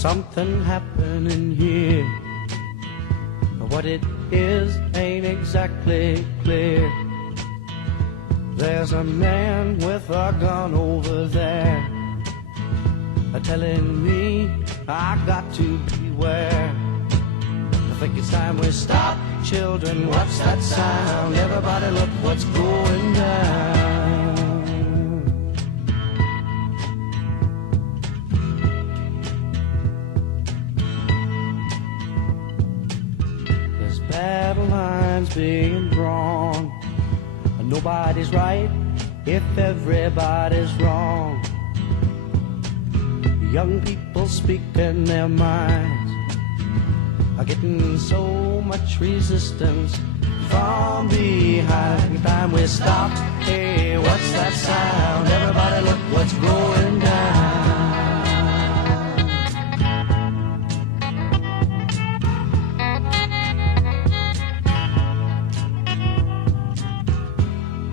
something happening here. What it is ain't exactly clear. There's a man with a gun over there, telling me I got to beware. I think it's time we stop. Children, what's that sound? Everybody look what's going down. There's battle lines being drawn. Nobody's right if everybody's wrong. Young people speaking their minds are getting so much resistance from behind. Time we stop. Hey, what's that sound? Everybody look what's going down.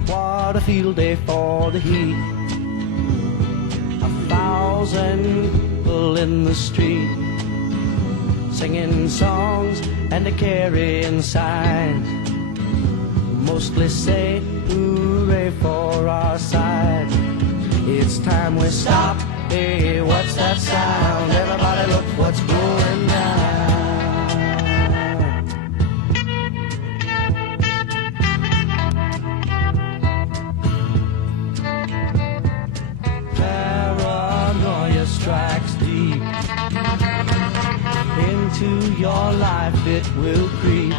What a field day for the heat. 1,000 people in the street, singing songs and carrying signs, mostly say hooray for our side. It's time we stop. Hey, what's that sound? Everybody look what's going down. Paranoia strikes deep into your life, it will creep.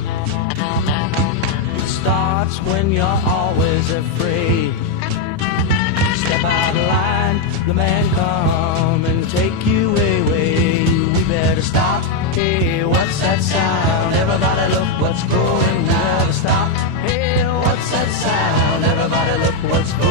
It starts when you're always afraid. Step out of line, the man come and take you away. We better stop. Hey, what's that sound? Everybody look what's going down. Stop. Hey, what's that sound? Everybody look what's going down.